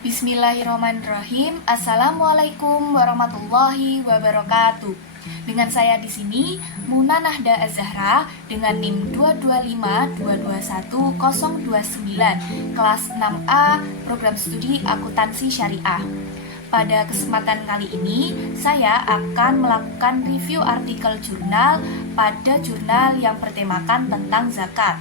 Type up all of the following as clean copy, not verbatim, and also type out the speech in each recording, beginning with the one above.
Bismillahirrahmanirrahim. Assalamualaikum warahmatullahi wabarakatuh. Dengan saya di sini Muna Nahda Az-Zahra dengan NIM 225221029 kelas 6A Program Studi Akuntansi Syariah. Pada kesempatan kali ini saya akan melakukan review artikel jurnal pada jurnal yang bertemakan tentang zakat.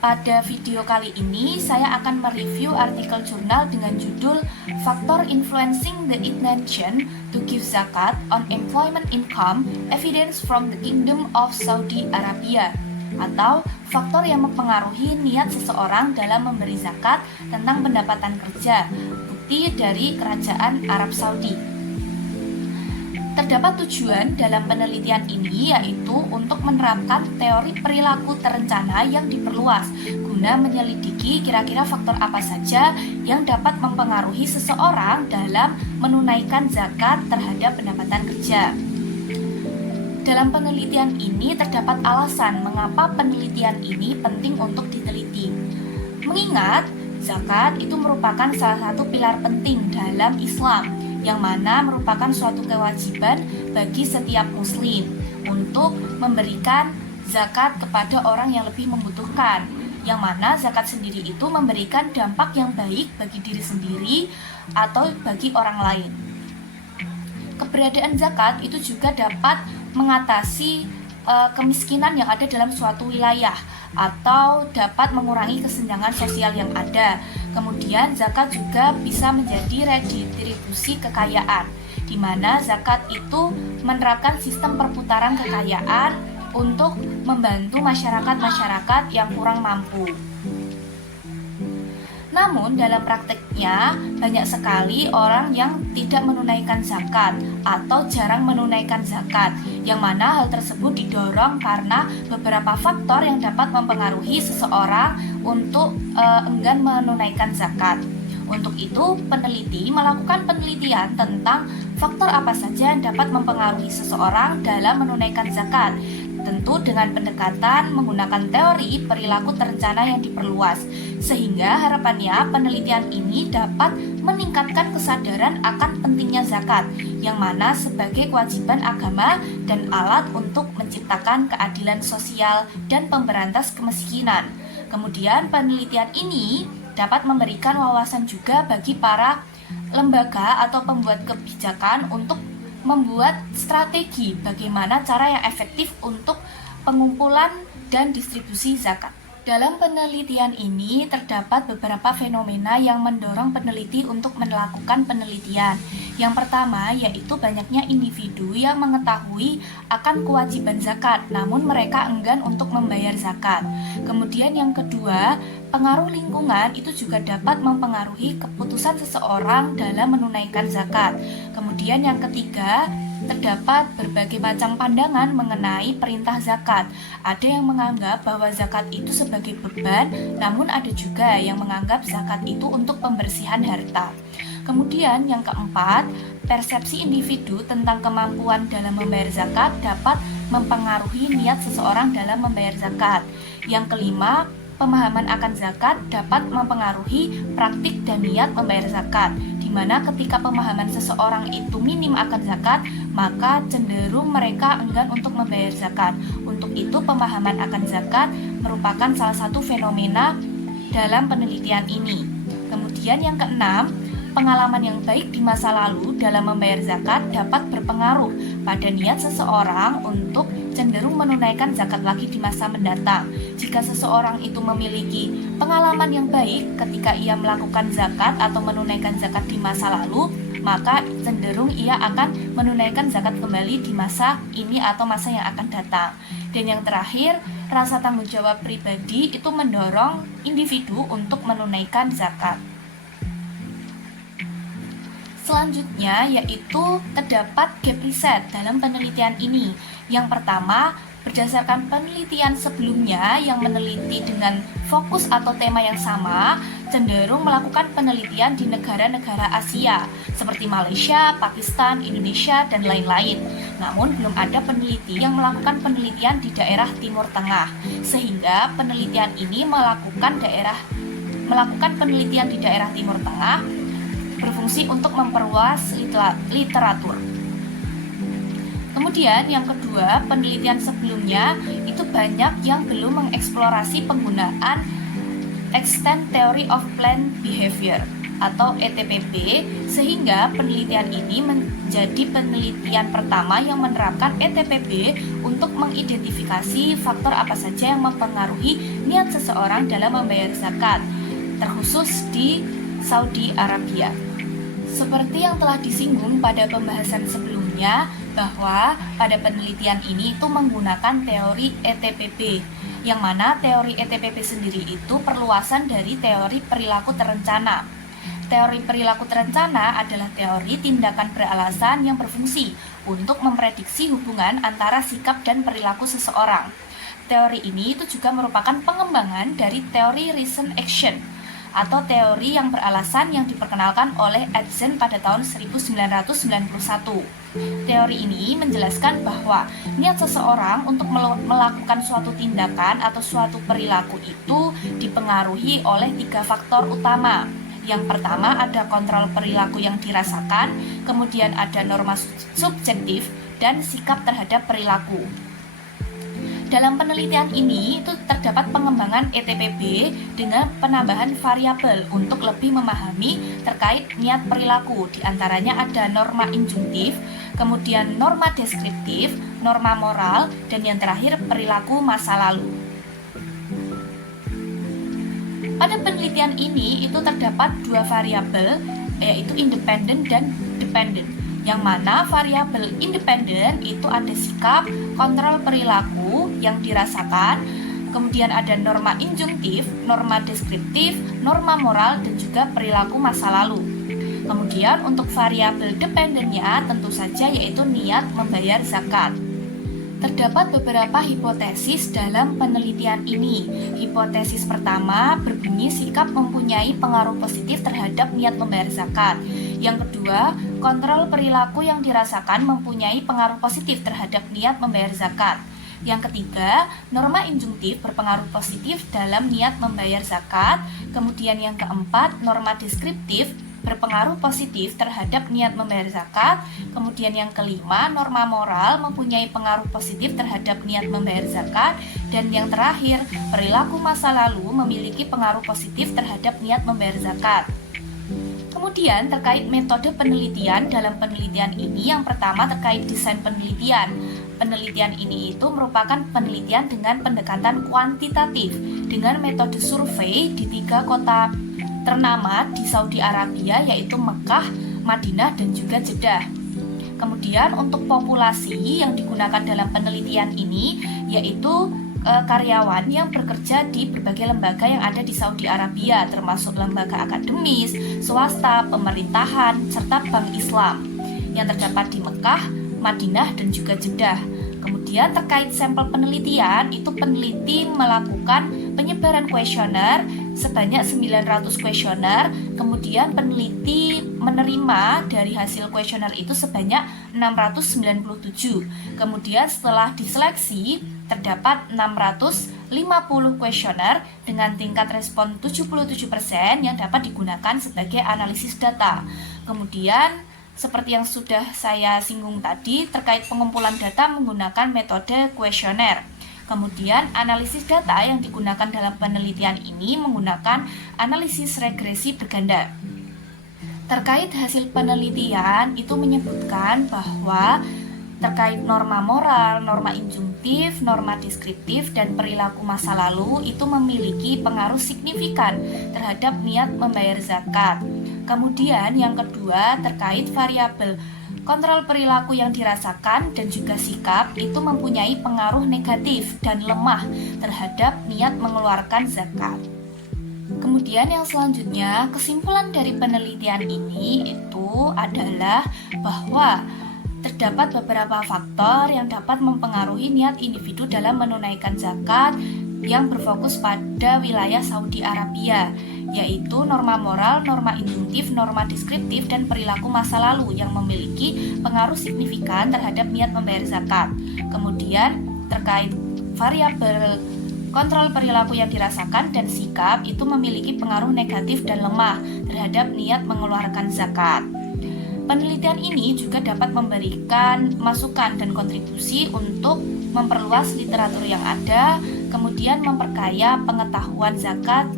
Pada video kali ini, saya akan mereview artikel jurnal dengan judul Factor Influencing the Intention to Give Zakat on Employment Income, Evidence from the Kingdom of Saudi Arabia, atau faktor yang mempengaruhi niat seseorang dalam memberi zakat tentang pendapatan kerja, bukti dari Kerajaan Arab Saudi. Terdapat tujuan dalam penelitian ini yaitu untuk menerapkan teori perilaku terencana yang diperluas guna menyelidiki kira-kira faktor apa saja yang dapat mempengaruhi seseorang dalam menunaikan zakat terhadap pendapatan kerja. Dalam penelitian ini terdapat alasan mengapa penelitian ini penting untuk diteliti. Mengingat zakat itu merupakan salah satu pilar penting dalam Islam, yang mana merupakan suatu kewajiban bagi setiap muslim untuk memberikan zakat kepada orang yang lebih membutuhkan, yang mana zakat sendiri itu memberikan dampak yang baik bagi diri sendiri atau bagi orang lain. Keberadaan zakat itu juga dapat mengatasi kemiskinan yang ada dalam suatu wilayah atau dapat mengurangi kesenjangan sosial yang ada. Kemudian zakat juga bisa menjadi redistribusi kekayaan, di mana zakat itu menerapkan sistem perputaran kekayaan untuk membantu masyarakat-masyarakat yang kurang mampu. Namun dalam prakteknya banyak sekali orang yang tidak menunaikan zakat atau jarang menunaikan zakat, yang mana hal tersebut didorong karena beberapa faktor yang dapat mempengaruhi seseorang untuk enggan menunaikan zakat. Untuk itu, peneliti melakukan penelitian tentang faktor apa saja yang dapat mempengaruhi seseorang dalam menunaikan zakat, tentu dengan pendekatan menggunakan teori perilaku terencana yang diperluas, sehingga harapannya penelitian ini dapat meningkatkan kesadaran akan pentingnya zakat, yang mana sebagai kewajiban agama dan alat untuk menciptakan keadilan sosial dan pemberantas kemiskinan. Kemudian penelitian ini dapat memberikan wawasan juga bagi para lembaga atau pembuat kebijakan untuk membuat strategi bagaimana cara yang efektif untuk pengumpulan dan distribusi zakat. Dalam penelitian ini terdapat beberapa fenomena yang mendorong peneliti untuk melakukan penelitian. Yang pertama yaitu banyaknya individu yang mengetahui akan kewajiban zakat, namun mereka enggan untuk membayar zakat. Kemudian yang kedua, pengaruh lingkungan itu juga dapat mempengaruhi keputusan seseorang dalam menunaikan zakat. Kemudian yang ketiga, terdapat berbagai macam pandangan mengenai perintah zakat. Ada yang menganggap bahwa zakat itu sebagai beban, namun ada juga yang menganggap zakat itu untuk pembersihan harta. Kemudian yang keempat, persepsi individu tentang kemampuan dalam membayar zakat dapat mempengaruhi niat seseorang dalam membayar zakat. Yang kelima, pemahaman akan zakat dapat mempengaruhi praktik dan niat membayar zakat, di mana ketika pemahaman seseorang itu minim akan zakat, maka cenderung mereka enggan untuk membayar zakat. Untuk itu, pemahaman akan zakat merupakan salah satu fenomena dalam penelitian ini. Kemudian yang keenam, pengalaman yang baik di masa lalu dalam membayar zakat dapat berpengaruh pada niat seseorang untuk cenderung menunaikan zakat lagi di masa mendatang. Jika seseorang itu memiliki pengalaman yang baik ketika ia melakukan zakat atau menunaikan zakat di masa lalu, maka cenderung ia akan menunaikan zakat kembali di masa ini atau masa yang akan datang. Dan yang terakhir, rasa tanggung jawab pribadi itu mendorong individu untuk menunaikan zakat. Selanjutnya yaitu terdapat gap riset dalam penelitian ini. Yang pertama, berdasarkan penelitian sebelumnya yang meneliti dengan fokus atau tema yang sama, cenderung melakukan penelitian di negara-negara Asia seperti Malaysia, Pakistan, Indonesia, dan lain-lain. Namun belum ada peneliti yang melakukan penelitian di daerah Timur Tengah, sehingga penelitian ini melakukan penelitian di daerah Timur Tengah berfungsi untuk memperluas literatur. Kemudian yang kedua, penelitian sebelumnya itu banyak yang belum mengeksplorasi penggunaan Extended Theory of Plant Behavior atau ETPB, sehingga penelitian ini menjadi penelitian pertama yang menerapkan ETPB untuk mengidentifikasi faktor apa saja yang mempengaruhi niat seseorang dalam membayar zakat, terkhusus di Saudi Arabia. Seperti yang telah disinggung pada pembahasan sebelumnya, bahwa pada penelitian ini itu menggunakan teori ETPB, yang mana teori ETPB sendiri itu perluasan dari teori perilaku terencana. Teori perilaku terencana adalah teori tindakan beralasan yang berfungsi untuk memprediksi hubungan antara sikap dan perilaku seseorang. Teori ini itu juga merupakan pengembangan dari teori reason action atau teori yang beralasan yang diperkenalkan oleh Edson pada tahun 1991. Teori ini menjelaskan bahwa niat seseorang untuk melakukan suatu tindakan atau suatu perilaku itu dipengaruhi oleh 3 faktor utama. Yang pertama ada kontrol perilaku yang dirasakan, kemudian ada norma subjektif, dan sikap terhadap perilaku. Dalam penelitian ini itu terdapat pengembangan ETPB dengan penambahan variabel untuk lebih memahami terkait niat perilaku. Di antaranya ada norma injungtif, kemudian norma deskriptif, norma moral, dan yang terakhir perilaku masa lalu. Pada penelitian ini itu terdapat 2 variabel, yaitu independen dan dependen. Yang mana variabel independen itu ada sikap, kontrol perilaku yang dirasakan, kemudian ada norma injungtif, norma deskriptif, norma moral, dan juga perilaku masa lalu. Kemudian untuk variabel dependennya tentu saja yaitu niat membayar zakat. Terdapat beberapa hipotesis dalam penelitian ini. Hipotesis pertama berbunyi sikap mempunyai pengaruh positif terhadap niat membayar zakat. Yang kedua, kontrol perilaku yang dirasakan mempunyai pengaruh positif terhadap niat membayar zakat. Yang ketiga, norma injungtif berpengaruh positif dalam niat membayar zakat. Kemudian yang keempat, norma deskriptif berpengaruh positif terhadap niat membayar zakat. Kemudian yang kelima, norma moral mempunyai pengaruh positif terhadap niat membayar zakat. Dan yang terakhir, perilaku masa lalu memiliki pengaruh positif terhadap niat membayar zakat. Kemudian terkait metode penelitian dalam penelitian ini, yang pertama terkait desain penelitian. Penelitian ini itu merupakan penelitian dengan pendekatan kuantitatif dengan metode survei di 3 kota ternama di Saudi Arabia, yaitu Mekah, Madinah, dan juga Jeddah. Kemudian untuk populasi yang digunakan dalam penelitian ini yaitu karyawan yang bekerja di berbagai lembaga yang ada di Saudi Arabia, termasuk lembaga akademis, swasta, pemerintahan, serta bank Islam yang terdapat di Mekah, Madinah, dan juga Jeddah. Kemudian terkait sampel penelitian, itu peneliti melakukan penyebaran kuesioner sebanyak 900 kuesioner, kemudian peneliti menerima dari hasil kuesioner itu sebanyak 697. Kemudian setelah diseleksi, terdapat 650 kuesioner dengan tingkat respon 77% yang dapat digunakan sebagai analisis data. Kemudian seperti yang sudah saya singgung tadi, terkait pengumpulan data menggunakan metode kuesioner. Kemudian analisis data yang digunakan dalam penelitian ini menggunakan analisis regresi berganda. Terkait hasil penelitian itu menyebutkan bahwa terkait norma moral, norma injungtif, norma deskriptif, dan perilaku masa lalu itu memiliki pengaruh signifikan terhadap niat membayar zakat. Kemudian yang kedua terkait variabel kontrol perilaku yang dirasakan dan juga sikap itu mempunyai pengaruh negatif dan lemah terhadap niat mengeluarkan zakat. Kemudian yang selanjutnya, kesimpulan dari penelitian ini itu itu adalah bahwa terdapat beberapa faktor yang dapat mempengaruhi niat individu dalam menunaikan zakat yang berfokus pada wilayah Saudi Arabia, yaitu norma moral, norma injunktif, norma deskriptif, dan perilaku masa lalu yang memiliki pengaruh signifikan terhadap niat membayar zakat. Kemudian terkait variabel kontrol perilaku yang dirasakan dan sikap itu memiliki pengaruh negatif dan lemah terhadap niat mengeluarkan zakat. Penelitian ini juga dapat memberikan masukan dan kontribusi untuk memperluas literatur yang ada, kemudian memperkaya pengetahuan zakat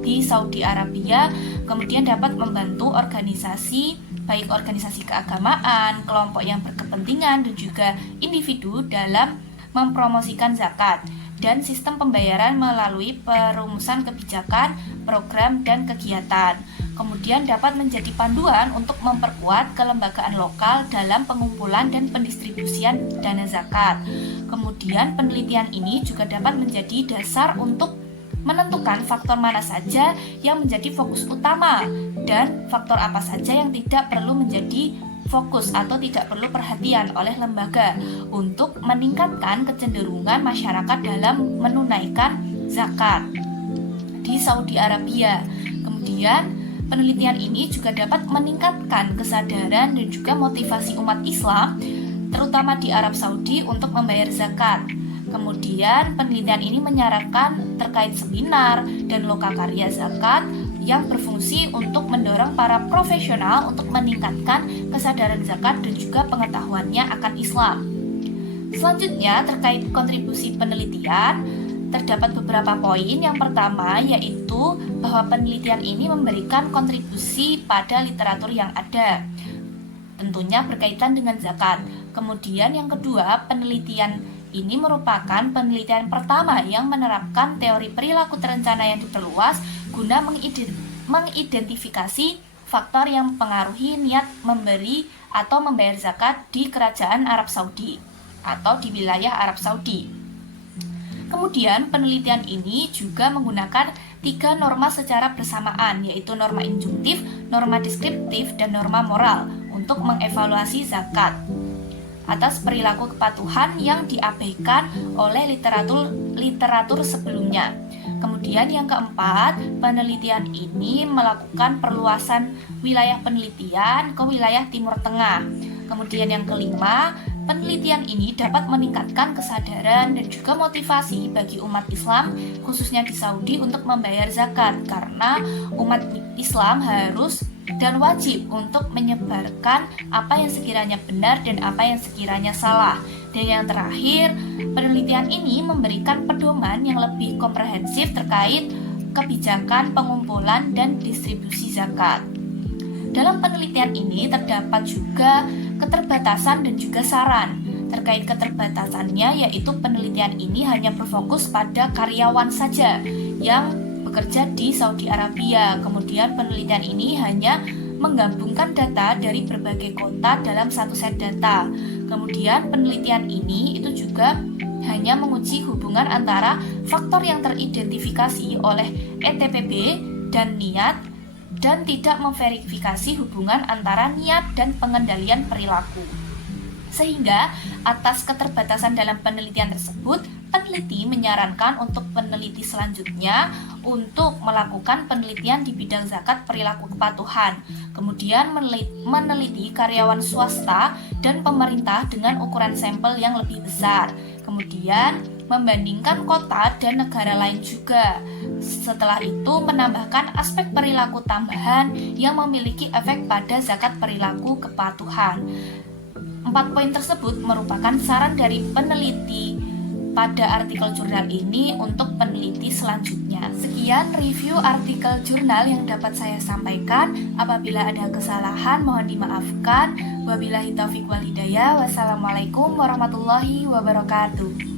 di Saudi Arabia, kemudian dapat membantu organisasi, baik organisasi keagamaan, kelompok yang berkepentingan, dan juga individu dalam mempromosikan zakat dan sistem pembayaran melalui perumusan kebijakan, program, dan kegiatan. Kemudian dapat menjadi panduan untuk memperkuat kelembagaan lokal dalam pengumpulan dan pendistribusian dana zakat. Kemudian penelitian ini juga dapat menjadi dasar untuk menentukan faktor mana saja yang menjadi fokus utama dan faktor apa saja yang tidak perlu menjadi fokus atau tidak perlu perhatian oleh lembaga untuk meningkatkan kecenderungan masyarakat dalam menunaikan zakat di Saudi Arabia. Kemudian penelitian ini juga dapat meningkatkan kesadaran dan juga motivasi umat Islam terutama di Arab Saudi untuk membayar zakat. Kemudian penelitian ini menyarankan terkait seminar dan lokakarya zakat yang berfungsi untuk mendorong para profesional untuk meningkatkan kesadaran zakat dan juga pengetahuannya akan Islam. Selanjutnya terkait kontribusi penelitian, terdapat beberapa poin. Yang pertama yaitu bahwa penelitian ini memberikan kontribusi pada literatur yang ada, tentunya berkaitan dengan zakat. Kemudian yang kedua, penelitian ini merupakan penelitian pertama yang menerapkan teori perilaku terencana yang diperluas guna mengidentifikasi faktor yang mempengaruhi niat memberi atau membayar zakat di kerajaan Arab Saudi atau di wilayah Arab Saudi. Kemudian penelitian ini juga menggunakan 3 norma secara bersamaan, yaitu norma injunktif, norma deskriptif, dan norma moral untuk mengevaluasi zakat atas perilaku kepatuhan yang diabaikan oleh literatur sebelumnya. Kemudian yang keempat, penelitian ini melakukan perluasan wilayah penelitian ke wilayah Timur Tengah. Kemudian yang kelima, penelitian ini dapat meningkatkan kesadaran dan juga motivasi bagi umat Islam khususnya di Saudi untuk membayar zakat, karena umat Islam harus dan wajib untuk menyebarkan apa yang sekiranya benar dan apa yang sekiranya salah. Dan yang terakhir, penelitian ini memberikan pedoman yang lebih komprehensif terkait kebijakan pengumpulan dan distribusi zakat. Dalam penelitian ini terdapat juga keterbatasan dan juga saran. Terkait keterbatasannya, yaitu penelitian ini hanya berfokus pada karyawan saja yang bekerja di Saudi Arabia. Kemudian penelitian ini hanya menggabungkan data dari berbagai kota dalam satu set data. Kemudian penelitian ini itu juga hanya menguji hubungan antara faktor yang teridentifikasi oleh ETPB dan niat, dan tidak memverifikasi hubungan antara niat dan pengendalian perilaku. Sehingga atas keterbatasan dalam penelitian tersebut, peneliti menyarankan untuk peneliti selanjutnya untuk melakukan penelitian di bidang zakat perilaku kepatuhan. Kemudian meneliti karyawan swasta dan pemerintah dengan ukuran sampel yang lebih besar. Kemudian membandingkan kota dan negara lain juga. Setelah itu menambahkan aspek perilaku tambahan yang memiliki efek pada zakat perilaku kepatuhan. 4 poin tersebut merupakan saran dari peneliti pada artikel jurnal ini untuk peneliti selanjutnya. Sekian review artikel jurnal yang dapat saya sampaikan. Apabila ada kesalahan mohon dimaafkan. Wabillahi taufiq wal hidayah. Wassalamualaikum warahmatullahi wabarakatuh.